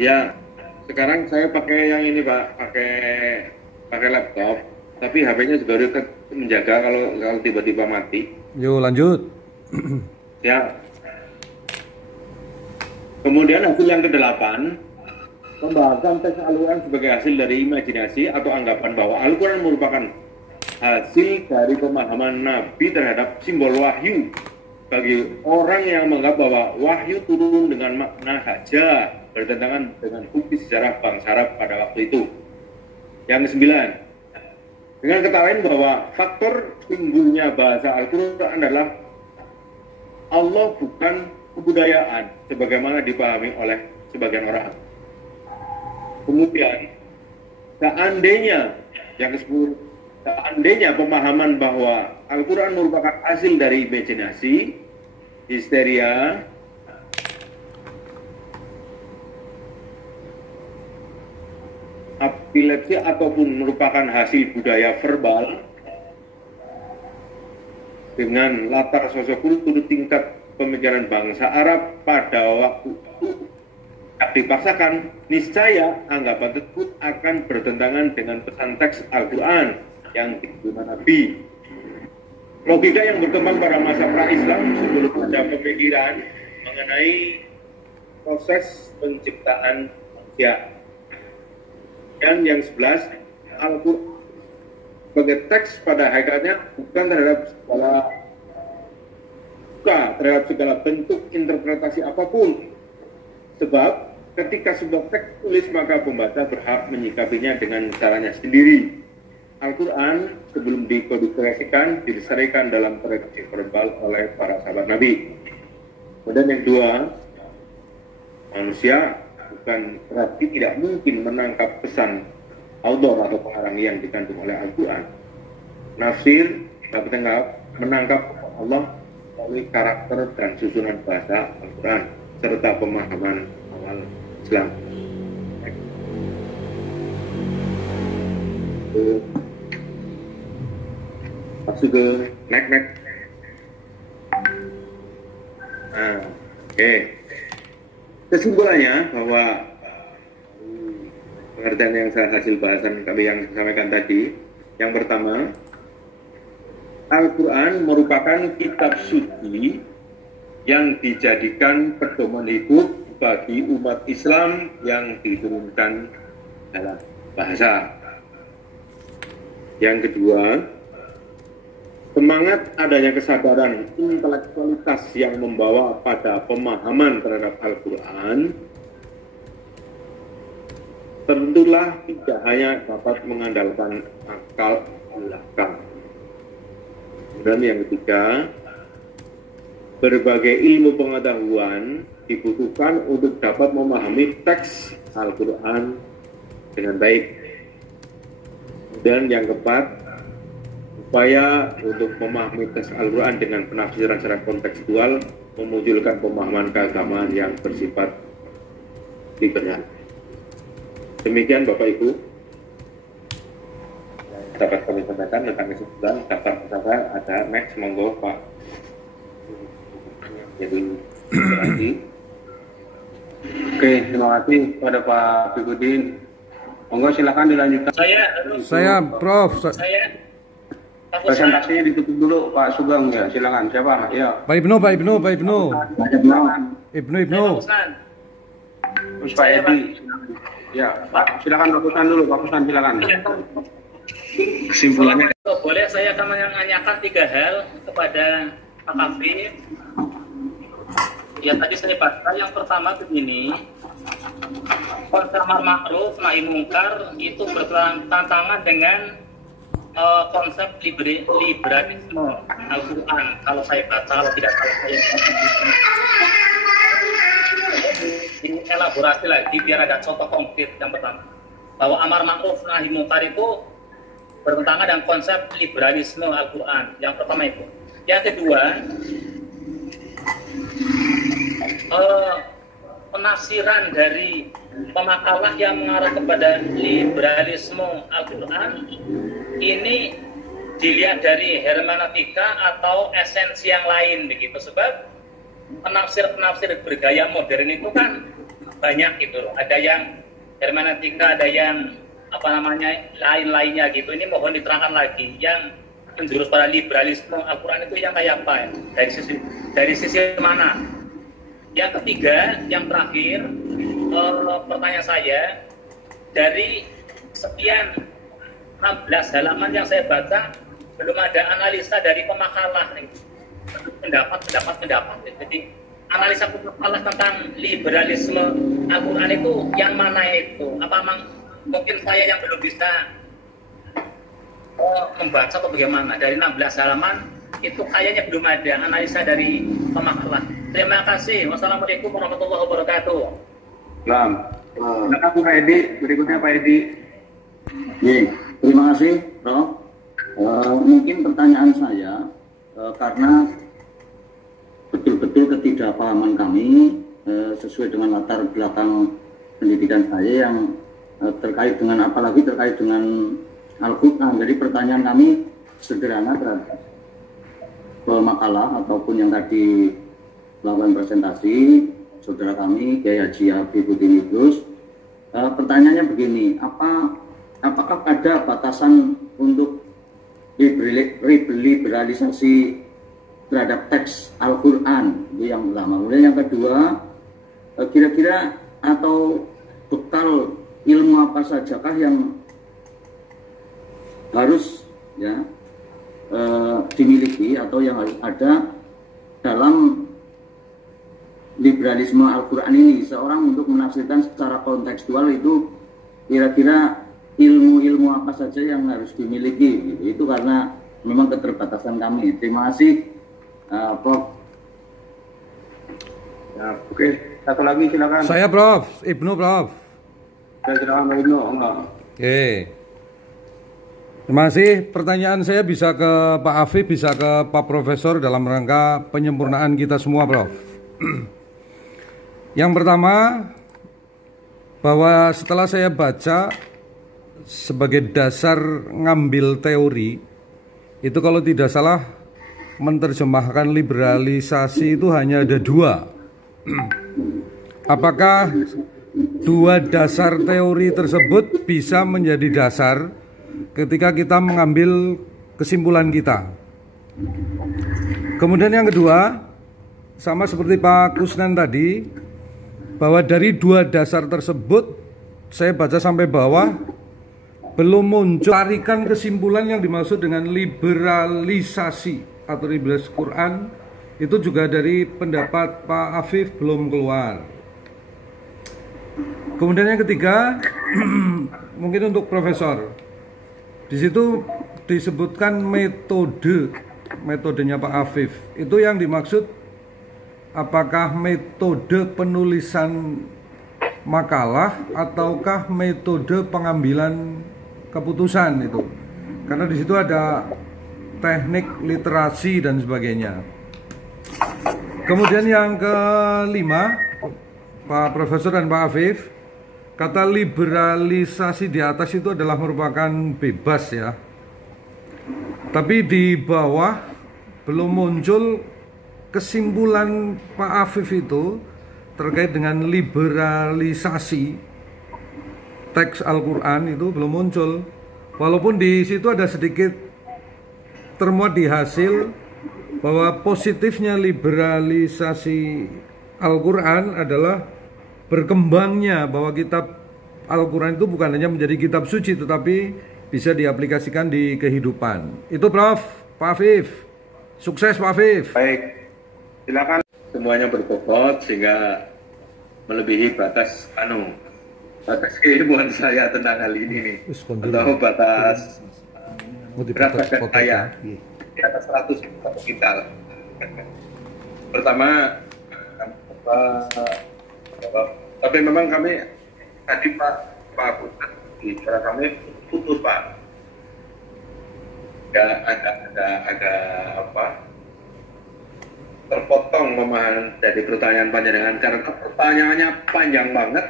Ya, sekarang saya pakai yang ini Pak, pakai laptop, tapi HP-nya juga udah menjaga kalau tiba-tiba mati. Yuk lanjut. Ya. Kemudian hasil yang ke-8, pembahasan teks Al-Quran sebagai hasil dari imajinasi atau anggapan bahwa Al-Quran merupakan hasil dari pemahaman Nabi terhadap simbol wahyu. Bagi orang yang menganggap bahwa wahyu turun dengan makna haja, bertentangan dengan bukti sejarah bangsa Arab pada waktu itu. Yang ke-9, dengan ketahuan bahwa faktor timbulnya bahasa Al-Quran adalah Allah bukan kebudayaan sebagaimana dipahami oleh sebagian orang. Kemudian, seandainya yang ke-10, seandainya pemahaman bahwa Al-Quran merupakan hasil dari imajinasi, histeria, epilepsi ataupun merupakan hasil budaya verbal dengan latar sosiokultur tingkat pemikiran bangsa Arab pada waktu itu tak dipaksakan, niscaya anggapan tersebut akan bertentangan dengan pesan teks Al-Quran yang digunakan Nabi. Logika yang berkembang pada masa pra-Islam sebelum ada pemikiran mengenai proses penciptaan manusia. Dan yang 11, Al-Quran sebagai teks pada hakikatnya bukan terhadap segala bentuk interpretasi apapun. Sebab ketika sebuah teks tulis maka pembaca berhak menyikapinya dengan caranya sendiri. Al-Quran sebelum dikodifikasikan diserikan dalam tradisi verbal oleh para sahabat Nabi. Kemudian yang 2, manusia bukan berarti tidak mungkin menangkap pesan author atau pengarang yang dikandung oleh Al-Quran. Nafsir dapat menangkap Allah melalui karakter dan susunan bahasa Al-Quran serta pemahaman awal Islam. Masuk ke next. Oke. Kesimpulannya bahwa pengertian yang hasil bahasan kami yang sampaikan tadi, yang pertama, Al-Quran merupakan kitab suci yang dijadikan pedoman hidup bagi umat Islam yang diturunkan dalam bahasa. Yang kedua, semangat adanya kesadaran intelektualitas yang membawa pada pemahaman terhadap Al-Quran tentulah tidak hanya dapat mengandalkan akal belaka. Dan yang ketiga, berbagai ilmu pengetahuan dibutuhkan untuk dapat memahami teks Al-Quran dengan baik. Dan yang keempat, upaya untuk memahami teks Al-Quran dengan penafsiran secara kontekstual memunculkan pemahaman keagamaan yang bersifat liberal. Demikian Bapak Ibu dapat kami sampaikan tentang kesimpulan. Daftar peserta ada next, monggo Pak. Jadi terima kasih. Oke, terima kasih kepada Pak Fikudin. Monggo silakan dilanjutkan. Saya Prof. Presentasinya ditutup dulu Pak Sugeng ya, silakan. Siapa? Ya. Pak Ibnu. Terus Pak Edi. Ya, Pak, silakan Pak Kusnan dulu. Pak Kusnan silakan. Kesimpulannya. Boleh saya akan menanyakan 3 hal kepada Pak Kafri. Ya tadi saya baca yang pertama begini. Konsep amar ma'ruf nahi mungkar itu bertentangan dengan konsep liberalisme Al-Quran. Kalau saya baca, kalau tidak salah saya elaborasi lagi biar ada contoh konkret. Yang pertama, bahwa amar ma'ruf nahi mungkar itu bertentangan dengan konsep liberalisme Al-Quran. Yang pertama itu. Yang kedua, penafsiran dari pemakalah yang mengarah kepada liberalisme Al-Quran ini dilihat dari hermeneutika atau esensi yang lain begitu. Sebab penafsir bergaya modern itu kan banyak gitu loh. Ada yang hermeneutika, ada yang apa namanya lain-lainnya gitu. Ini mohon diterangkan lagi. Yang menjurus pada liberalisme Al-Quran itu yang kayak apa ya? Dari sisi mana? Yang ketiga, yang terakhir, pertanyaan saya, dari sekian 16 halaman yang saya baca, belum ada analisa dari pemakalah pendapat. Jadi analisa pemakalah tentang liberalisme Al-Quran itu yang mana itu? Apa mungkin saya yang belum bisa membaca atau bagaimana? Dari 16 halaman itu kayaknya belum ada analisa dari pemakalah. Terima kasih. Wassalamualaikum warahmatullahi wabarakatuh. Salam. Silakan Pak Edi. Berikutnya Pak Edi. Terima kasih, Prof. Mungkin pertanyaan saya karena betul-betul ketidakpahaman kami sesuai dengan latar belakang pendidikan saya yang terkait dengan apalagi terkait dengan Al-Quran. Jadi pertanyaan kami sederhana terhadap makalah ataupun yang tadi melakukan presentasi saudara kami Kiai Haji Afifuddin Idrus. Pertanyaannya begini, apakah ada batasan untuk liberalisasi terhadap teks Al-Quran? Itu yang pertama. Kemudian yang kedua, kira-kira atau bekal ilmu apa sajakah yang harus ya dimiliki atau yang harus ada dalam liberalisme Al-Quran ini, seorang untuk menafsirkan secara kontekstual itu kira-kira ilmu-ilmu apa saja yang harus dimiliki gitu. Itu karena memang keterbatasan kami. Terima kasih Prof. Ya, oke. Satu lagi silakan. Saya Prof. Ibnu Prof. Silakan Pak Ibnu. Oke. Terima kasih. Pertanyaan saya bisa ke Pak Afif, bisa ke Pak Profesor dalam rangka penyempurnaan kita semua, Prof. Yang pertama, bahwa setelah saya baca sebagai dasar ngambil teori, itu kalau tidak salah menerjemahkan liberalisasi itu hanya ada dua. Apakah dua dasar teori tersebut bisa menjadi dasar ketika kita mengambil kesimpulan kita? Kemudian yang kedua, sama seperti Pak Kusnan tadi, bahwa dari dua dasar tersebut saya baca sampai bawah belum muncul tarikan kesimpulan yang dimaksud dengan liberalisasi atau liberalisasi Quran. Itu juga dari pendapat Pak Afif belum keluar. Kemudian yang ketiga, mungkin untuk Profesor, di situ disebutkan metodenya Pak Afif. Itu yang dimaksud apakah metode penulisan makalah ataukah metode pengambilan keputusan itu? Karena di situ ada teknik literasi dan sebagainya. Kemudian yang kelima, Pak Profesor dan Pak Afif, kata liberalisasi di atas itu adalah merupakan bebas ya. Tapi di bawah belum muncul kesimpulan Pak Afif itu terkait dengan liberalisasi teks Al-Quran itu belum muncul. Walaupun di situ ada sedikit termuat di hasil bahwa positifnya liberalisasi Al-Quran adalah berkembangnya bahwa kitab Al-Quran itu bukan hanya menjadi kitab suci tetapi bisa diaplikasikan di kehidupan. Itu Prof. Pak Afif. Sukses Pak Afif. Baik. Silakan. Semuanya berbobot sehingga melebihi batas keilmuan saya tentang hal ini nih. Atau batas berat badan saya di atas 100 kuintal. Pertama, tapi memang kami tadi Pak bicara kami putus Pak. Ada apa? Terpotong pemahaman dari pertanyaan panjenengan karena pertanyaannya panjang banget.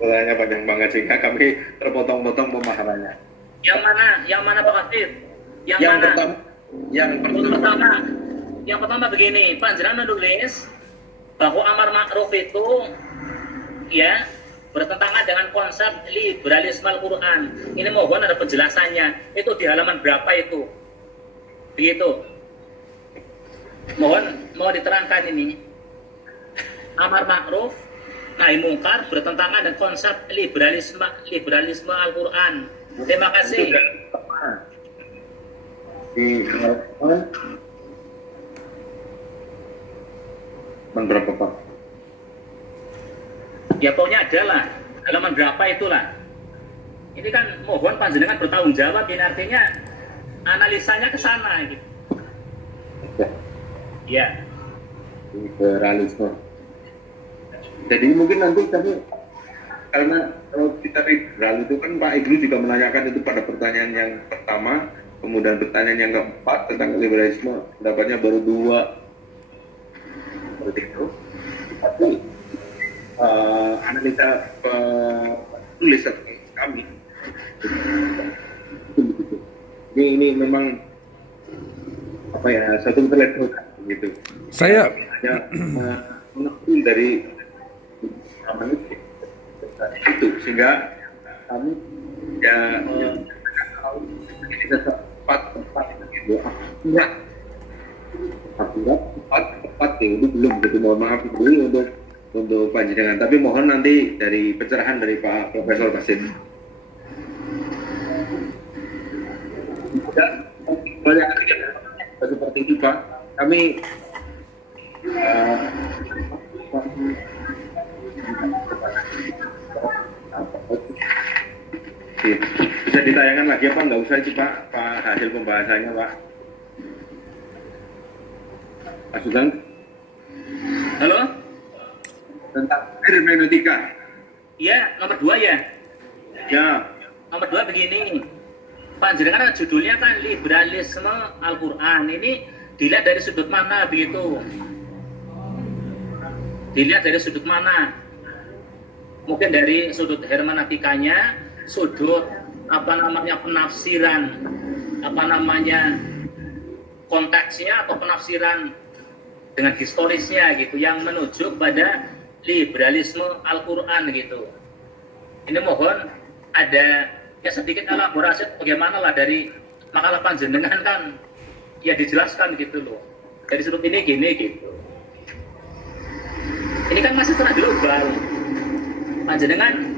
Pertanyaannya panjang banget sehingga kami terpotong-potong pemahamannya. Yang mana? Yang mana Pak Afif? Yang pertama Yang pertama begini, panjenengan menulis bahwa amar ma'ruf itu ya bertentangan dengan konsep liberalisme Al-Quran. Ini mohon ada penjelasannya. Itu di halaman berapa itu? Begitu. Mohon mau diterangkan ini. Amar ma'ruf nahi mungkar bertentangan dengan konsep liberalisme Al-Quran. Terima kasih. Berapa Pak? Ya pokoknya adalah halaman berapa itulah. Ini kan mohon panjenengan bertanggung jawab. Ini artinya analisanya ke sana gitu. Ya. Liberalisme. Jadi mungkin nanti kami, karena kalau kita liberal itu kan Pak Iglu juga menanyakan itu pada pertanyaan yang pertama, kemudian pertanyaan yang keempat tentang liberalisme, pendapatnya baru 2 seperti itu. Tapi analisa penulis kami ini memang apa ya, satu intelektual gitu. Saya hanya mengambil dari itu sehingga kami ya kita tepat gitu. Tepat itu belum gitu, mohon maaf dulu untuk panjenengan, tapi mohon nanti dari pencerahan dari Pak Profesor Basim. Dan banyak seperti itu Pak, kami bisa ditayangkan lagi apa nggak usah itu Pak hasil pembahasannya Pak. Pak Sugeng. Halo? Tentang hermeneutika. Iya, nomor 2 ya. Ya. Nomor 2 begini. Panjenengan kan judulnya kan liberalisme Al-Quran. Ini dilihat dari sudut mana begitu? Dilihat dari sudut mana? Mungkin dari sudut hermeneutikanya, sudut penafsiran, konteksnya atau penafsiran dengan historisnya gitu, yang menuju pada liberalisme Al-Quran gitu. Ini mohon ada ya sedikit elaborasi bagaimana lah dari makalah panjenengan kan ya dijelaskan gitu loh. Dari sudut ini gini gitu. Ini kan masih secara global. Panjenengan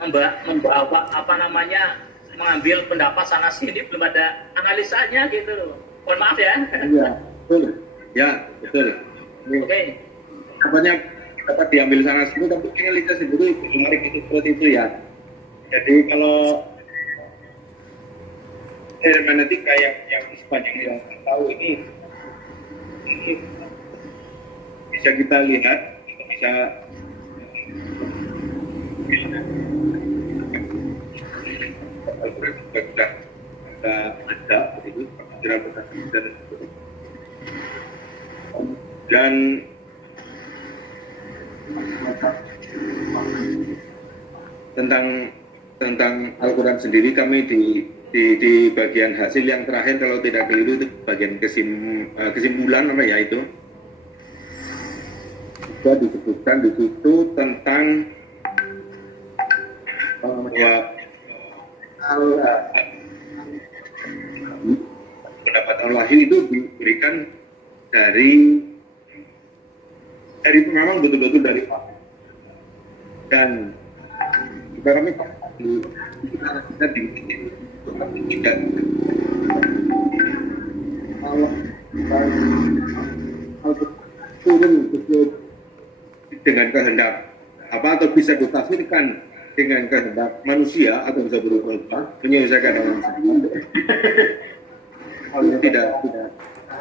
membawa mengambil pendapat sana sini belum ada analisanya gitu loh. Mohon maaf ya. Iya, betul. Ya, betul. Oke. Apanya dapat diambil sana sini, tapi analisis sendiri menarik itu seperti itu ya. Jadi kalau hermeneutika yang sepanjang yang saya tahu ini bisa kita lihat, bisa sudah ada begitu dan tentang Al-Quran sendiri kami di bagian hasil yang terakhir kalau tidak keliru itu bagian kesimpulan apa ya itu juga disebutkan di situ tentang pendapat al-wahyu itu diberikan dari itu memang betul-betul dari Pak, dan kita kami kita tidak turun dengan kehendak apa atau bisa ditafsirkan dengan kehendak manusia atau bisa berubah menyelesaikan dengan kalau tidak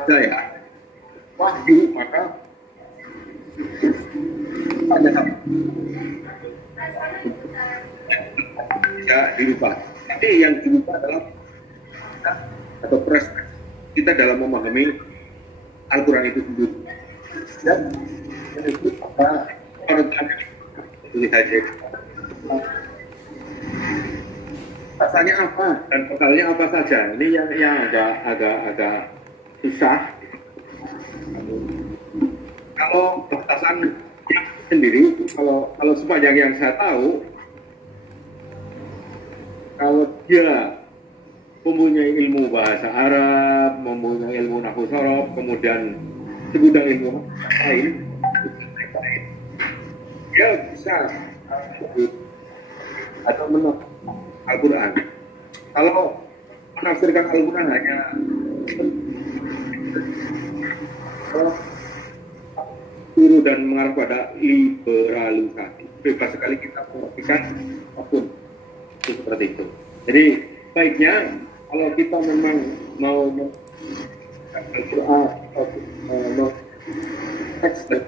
saya wahyu maka bisa dirubah. Tapi yang dirubah adalah atau perspektif kita dalam memahami Al-Quran itu sendiri. Dan itu apa itu saja. Rasanya apa dan pekalnya apa saja. Ini yang agak susah. Kalau batasan sendiri, kalau sepanjang yang saya tahu, kalau dia mempunyai ilmu bahasa Arab, mempunyai ilmu nahwu sorof, kemudian segudang ilmu lain, dia bisa atau menafsirkan Al-Quran. Kalau menafsirkan Al-Quran hanya guru dan mengarah pada liberalisasi, bebas sekali kita mengartikan apapun itu seperti itu. Jadi baiknya kalau kita memang mau Al-Quran atau teks dan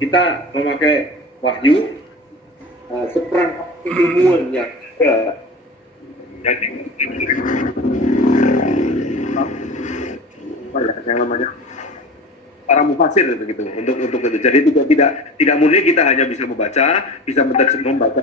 kita memakai wahyu seperangkat ilmuwan yang ada jadi apa ya yang namanya para mufasir begitu untuk itu. Jadi tidak murni kita hanya bisa membaca, bisa membaca